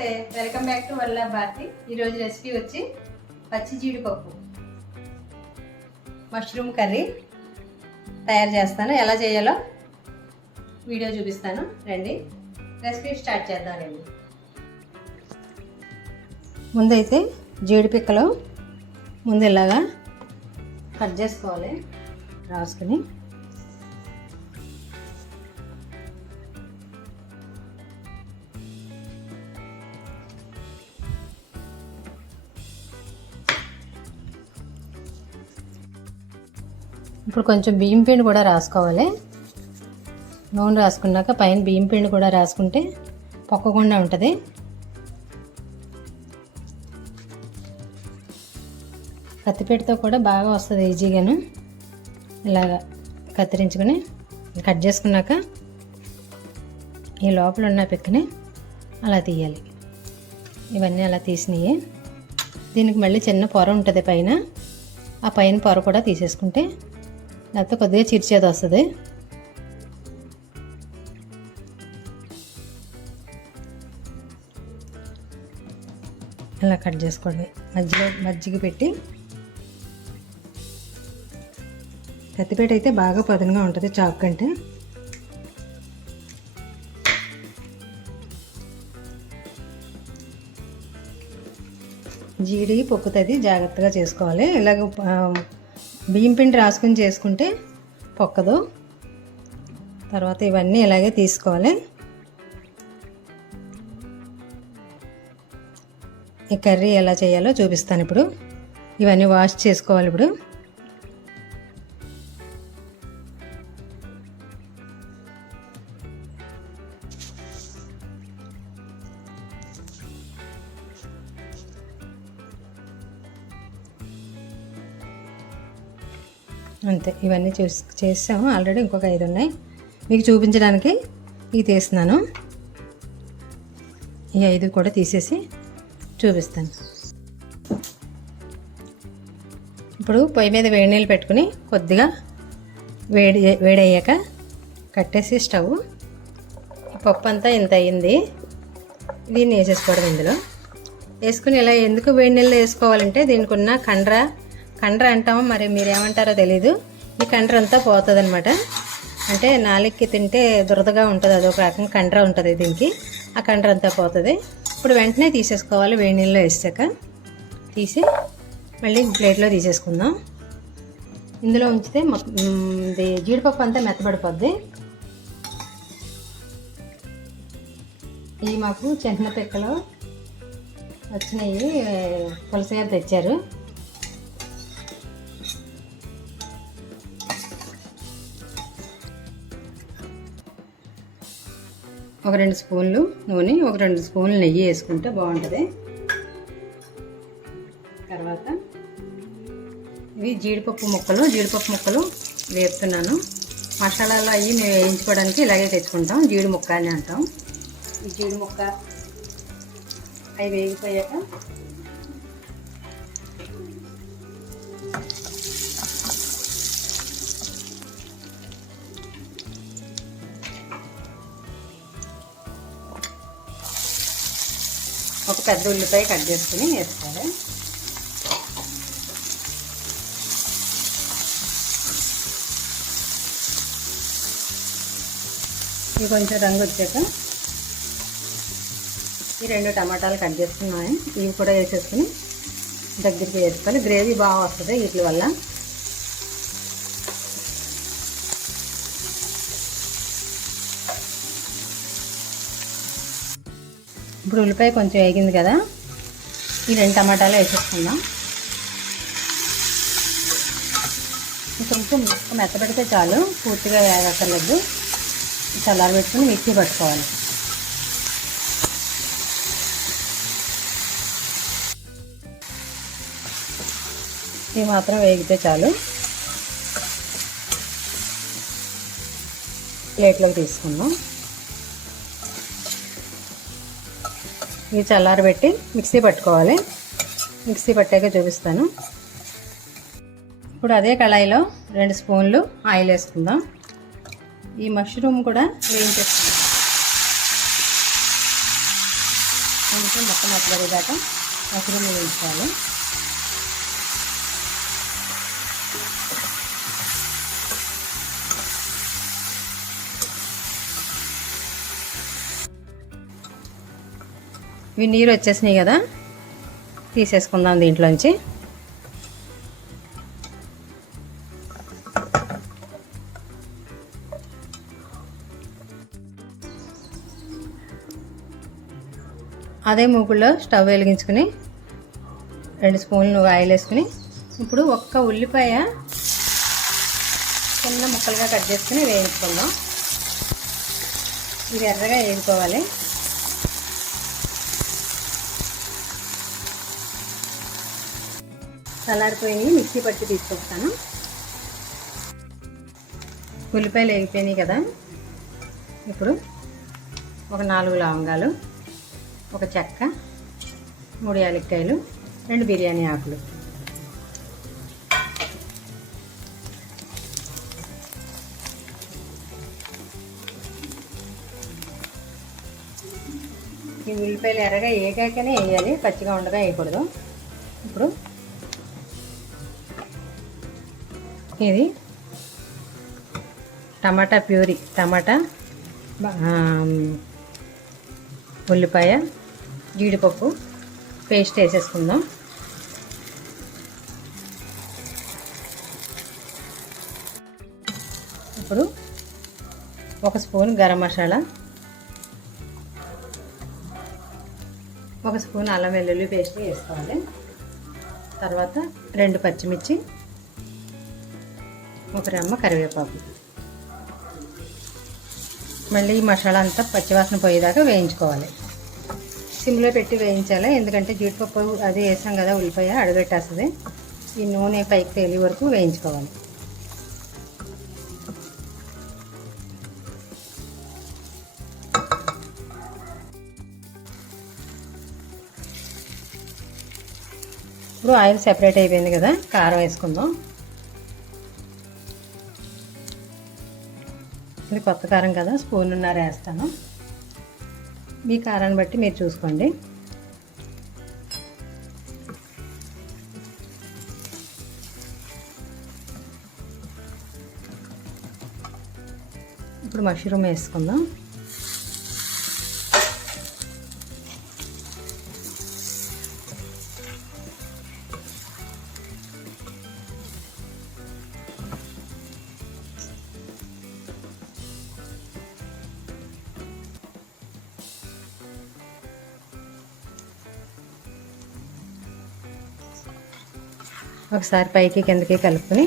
నమస్తే, welcome back to వల్ల భారతి. ఈరోజు రెసిపీ వచ్చి పచ్చి జీడిపప్పు మష్రూమ్ కర్రీ తయారు చేస్తాను. ఎలా చేయాలో వీడియో చూపిస్తాను. రండి రెసిపీ స్టార్ట్ చేద్దామండి. ముందైతే జీడి పిక్కలు ముందు ఇలాగా కట్ చేసుకోవాలి. రాసుకుని ఇప్పుడు కొంచెం బియ్యం పిండి కూడా రాసుకోవాలి. నూనె రాసుకున్నాక పైన బియ్యం పిండి కూడా రాసుకుంటే పొక్కకుండా ఉంటుంది. కత్తిపీటతో కూడా బాగా వస్తుంది ఈజీగాను. ఇలాగా కత్తిరించుకొని కట్ చేసుకున్నాక ఈ లోపల ఉన్న పిక్కని అలా తీయాలి. ఇవన్నీ అలా తీసినాయి. దీనికి మళ్ళీ చిన్న పొర ఉంటుంది పైన. ఆ పైన పొర కూడా తీసేసుకుంటే లేకపోతే కొద్దిగా చిరిచేది వస్తుంది. అలా కట్ చేసుకోవడమే. మజ్జిగ పెట్టి కత్తిపేట అయితే బాగా పదునుగా ఉంటుంది చాకు కంటే. జీడి పొక్కుతుంది, జాగ్రత్తగా చేసుకోవాలి. ఇలాగ బియ్యం పిండి రాసుకుని చేసుకుంటే పొక్కదు. తర్వాత ఇవన్నీ ఇలాగే తీసుకోవాలి. ఈ కర్రీ ఎలా చేయాలో చూపిస్తాను ఇప్పుడు. ఇవన్నీ వాష్ చేసుకోవాలి ఇప్పుడు. అంతే, ఇవన్నీ చేసాము ఆల్రెడీ. ఇంకొక 5 ఉన్నాయి మీకు చూపించడానికి ఇవి తీస్తున్నాను. ఈ 5 కూడా తీసేసి చూపిస్తాను. ఇప్పుడు పొయ్యి మీద వేడి నీళ్ళు పెట్టుకుని కొద్దిగా వేడయ్యాక కట్టేసి స్టవ్. పప్పు అంతా ఇంత అయ్యింది. దీన్ని వేసేసుకోవడం. ఇందులో వేసుకుని ఇలా ఎందుకు వేడి నీళ్ళు వేసుకోవాలంటే దీనికి ఉన్న కండ్ర అంటాము, మరి మీరేమంటారో తెలీదు. ఈ కండ్ర అంతా పోతుంది అనమాట. అంటే నాలుగుకి తింటే దురదగా ఉంటుంది, అదొక రకం కండ్ర ఉంటుంది దీనికి. ఆ కండ్ర అంతా పోతుంది. ఇప్పుడు వెంటనే తీసేసుకోవాలి. వేడి నీళ్ళలో వేసాక తీసి మళ్ళీ ప్లేట్లో తీసేసుకుందాం. ఇందులో ఉంచితే జీడిపప్పు అంతా మెత్తబడిపోద్ది. ఇవి మాకు చిన్న పిక్కలు వచ్చినాయి, పులస గారు తెచ్చారు. ఒక 2 స్పూన్లు నూనె, ఒక 2 స్పూన్లు నెయ్యి వేసుకుంటే బాగుంటుంది. తర్వాత ఇవి జీడిపప్పు ముక్కలు వేపుతున్నాను. మసాలాలు అవి మేము వేయించుకోవడానికి ఇలాగే తెచ్చుకుంటాం. జీడి ముక్క అని అంటాం. ఈ జీడి ముక్క అవి వేగిపోయాక ఒక పెద్ద ఉల్లిపాయ కట్ చేసుకుని వేసుకోవాలి. ఇవి కొంచెం రంగు వచ్చాక ఈ 2 టమాటాలు కట్ చేసుకున్నాయి. ఇవి కూడా వేసేసుకుని దగ్గరికి వేసుకోవాలి. గ్రేవీ బాగా వస్తుంది వీటి వల్ల. ఇప్పుడు ఉల్లిపాయ కొంచెం వేగింది కదా, ఈ 2 టమాటాలు వేసేసుకుందాం. కొంచెం మెత్తబెడితే చాలు, పూర్తిగా వేగక్కర్లేదు. చల్లారి పెట్టుకుని మిక్సీ పట్టుకోవాలి. ఇవి మాత్రం వేగితే చాలు. ప్లేట్లోకి తీసుకుందాం. ఇవి చల్లారబెట్టి మిక్సీ పట్టుకోవాలి. మిక్సీ పట్టాక చూపిస్తాను. ఇప్పుడు అదే కళాయిలో 2 స్పూన్లు ఆయిల్ వేసుకుందాం. ఈ మష్రూమ్ కూడా వేయించేసుకుందాం. కొంచెం మొక్క మగ్గేదాకా మష్రూమ్ వేయించుకోవాలి. ఇవి నీరు వచ్చేసినాయి కదా, తీసేసుకుందాం దీంట్లోంచి. అదే మూకుల్లో స్టవ్ వెలిగించుకుని 2 స్పూన్లు ఆయిల్ వేసుకుని ఇప్పుడు ఒక్క ఉల్లిపాయ చిన్న ముక్కలుగా కట్ చేసుకుని వేయించుకుందాం. ఇది ఎర్రగా వేయించుకోవాలి. చల్లారిపోయి మిక్సీ పట్టి తీసుకొస్తాను. ఉల్లిపాయలు వేగిపోయినాయి కదా, ఇప్పుడు ఒక 4 లవంగాలు, ఒక చెక్క, 3 యాలక్కాయలు, 2 బిర్యానీ ఆకులు, ఈ ఉల్లిపాయలు ఎర్రగా వేగాకనే వేయాలి, పచ్చిగా ఉండగా వేయకూడదు. ఇప్పుడు ఇది టమాటా ప్యూరీ, టమాటా, ఉల్లిపాయ, జీడిపప్పు పేస్ట్ వేసేసుకుందాం. ఇప్పుడు 1 స్పూన్ గరం మసాలా, 1 స్పూన్ అల్లం వెల్లుల్లి పేస్ట్ వేసుకోవాలి. తర్వాత 2 పచ్చిమిర్చి, 1 రెమ్మ కరివేపాకు. మళ్ళీ ఈ మసాలా అంతా పచ్చివాసన పోయేదాకా వేయించుకోవాలి. సిమ్లో పెట్టి వేయించాలి, ఎందుకంటే జీడిపప్పు అది వేసాం కదా, ఉల్లిపాయ అడగట్టేస్తుంది. ఈ నూనె పైకి తేలి వరకు వేయించుకోవాలి. ఇప్పుడు ఆయిల్ సెపరేట్ అయిపోయింది కదా, కారం వేసుకుందాం. ఇది కొత్త కారం కదా, 1.5 స్పూన్ వేస్తాను. మీ కారాన్ని బట్టి మీరు చూసుకోండి. ఇప్పుడు మష్రూమ్ వేసుకుందాం. ఒకసారి పైకి కిందకి కలుపుకొని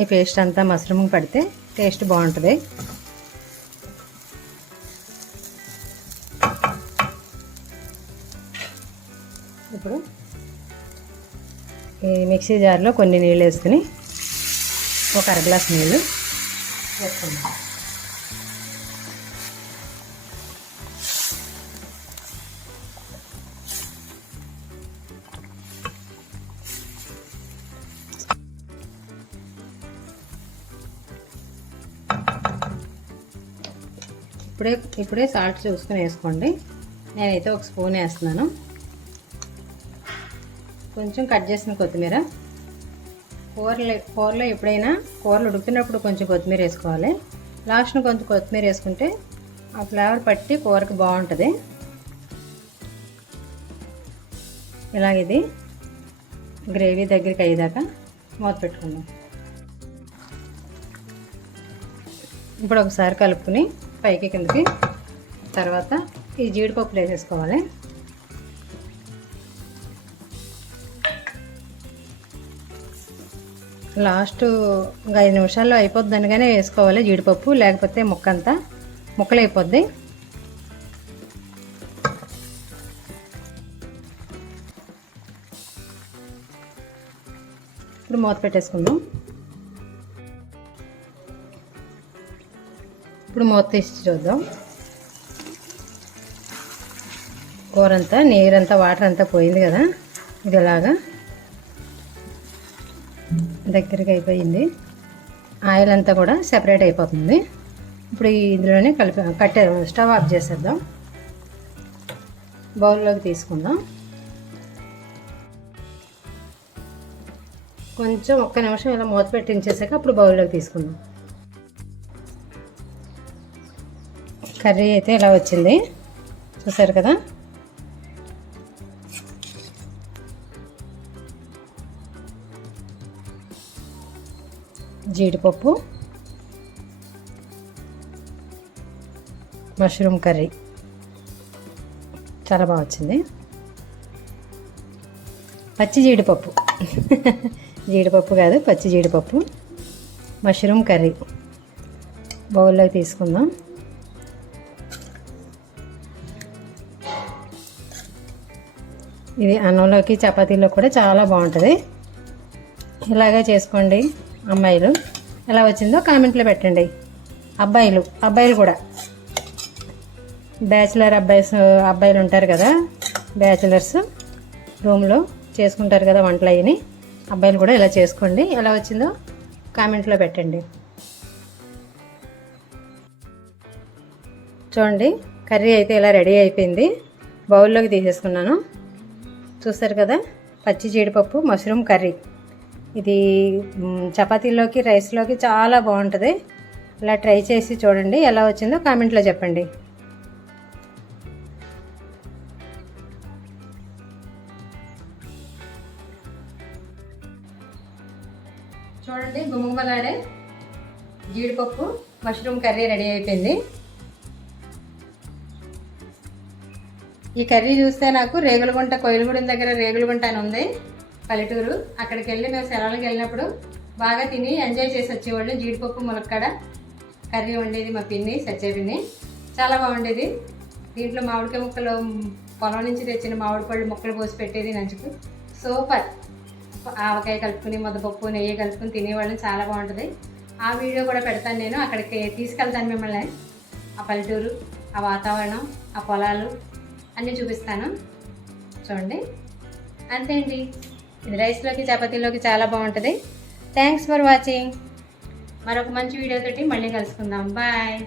ఈ పేస్ట్ అంతా మష్రూమ్ పడితే టేస్ట్ బాగుంటుంది. ఇప్పుడు ఈ మిక్సీ జార్లో కొన్ని నీళ్ళు వేసుకుని ఒక 1/2 గ్లాస్ నీళ్ళు వేసుకుందాం. ఇప్పుడే సాల్ట్ చూసుకొని వేసుకోండి. నేనైతే 1 స్పూన్ వేస్తున్నాను. కొంచెం కట్ చేసిన కొత్తిమీర. కూరలో ఎప్పుడైనా కూరలు ఉడుకుతున్నప్పుడు కొంచెం కొత్తిమీర వేసుకోవాలి. లాస్ట్ను కొంచెం కొత్తిమీర వేసుకుంటే ఆ ఫ్లేవర్ పట్టి కూరకి బాగుంటుంది. ఇలాగ ఇది గ్రేవీ దగ్గరికి అయ్యేదాకా మూత పెట్టుకుందాం. ఇప్పుడు ఒకసారి కలుపుకుని పైకి కిందకి, తర్వాత ఈ జీడిపప్పులు వేసేసుకోవాలి. లాస్ట్ 5 నిమిషాల్లో అయిపోద్ది అనగానే వేసుకోవాలి జీడిపప్పు, లేకపోతే ముక్కలు అయిపోద్ది. ఇప్పుడు మూత పెట్టేసుకుందాం. ఇప్పుడు మూత తీసి చూద్దాం. కూర అంతా నీరంతా వాటర్ అంతా పోయింది కదా, ఇది ఇలాగా దగ్గరికి అయిపోయింది. ఆయిల్ అంతా కూడా సెపరేట్ అయిపోతుంది. ఇప్పుడు ఇందులోనే స్టవ్ ఆఫ్ చేసేద్దాం. బౌల్లోకి తీసుకుందాం. కొంచెం ఒక్క నిమిషం ఇలా మూత పెట్టించేసాక అప్పుడు బౌల్లోకి తీసుకుందాం. కర్రీ అయితే ఇలా వచ్చింది, చూసారు కదా. జీడిపప్పు, మష్రూమ్ కర్రీ చాలా బాగా వచ్చింది. పచ్చి జీడిపప్పు జీడిపప్పు కాదు, పచ్చి జీడిపప్పు, మష్రూమ్ కర్రీ బౌల్లోకి తీసుకుందాం. ఇది అన్నంలోకి చపాతీలో కూడా చాలా బాగుంటుంది. ఇలాగే చేసుకోండి అమ్మాయిలు. ఎలా వచ్చిందో కామెంట్లో పెట్టండి. అబ్బాయిలు కూడా, బ్యాచిలర్ అబ్బాయిలు ఉంటారు కదా, బ్యాచిలర్స్ రూమ్లో చేసుకుంటారు కదా వంటలు అయ్యి, అబ్బాయిలు కూడా ఇలా చేసుకోండి. ఎలా వచ్చిందో కామెంట్లో పెట్టండి. చూడండి, కర్రీ అయితే ఇలా రెడీ అయిపోయింది. బౌల్లోకి తీసేసుకున్నాను. చూస్తారు కదా, పచ్చి జీడిపప్పు మష్రూమ్ కర్రీ. ఇది చపాతీలోకి రైస్లోకి చాలా బాగుంటుంది. ఇలా ట్రై చేసి చూడండి. ఎలా వచ్చిందో కామెంట్లో చెప్పండి. చూడండి, గుమగుమలాడే జీడిపప్పు మష్రూమ్ కర్రీ రెడీ అయిపోయింది. ఈ కర్రీ చూస్తే నాకు రేగులగుంట, కోయిలగూడెం దగ్గర రేగులగుంట అని ఉంది పల్లెటూరు. అక్కడికి వెళ్ళి మేము సెలవులకు వెళ్ళినప్పుడు బాగా తిని ఎంజాయ్ చేసి వచ్చేవాళ్ళు. జీడిపప్పు ములక్కాడ కర్రీ వండేది మా పిన్ని, సత్య పిన్ని. చాలా బాగుండేది. దీంట్లో మామిడికాయ ముక్కలు, పొలం నుంచి తెచ్చిన మామిడి పళ్ళు ముక్కలు పోసి పెట్టేది నంచుకు. సూపర్. ఆవకాయ కలుపుకుని, ముద్దపప్పు, నెయ్యి కలుపుకుని తినేవాళ్ళని. చాలా బాగుంటుంది. ఆ వీడియో కూడా పెడతాను నేను. అక్కడికి తీసుకెళ్తాను మిమ్మల్ని. ఆ పల్లెటూరు, ఆ వాతావరణం, ఆ పొలాలు అన్నీ చూపిస్తాను. చూడండి, అంతే అండి. ఇది రైస్లోకి చపాతీలోకి చాలా బాగుంటుంది. Thanks for watching. మరొక మంచి వీడియోతోటి మళ్ళీ కలుసుకుందాం. బాయ్.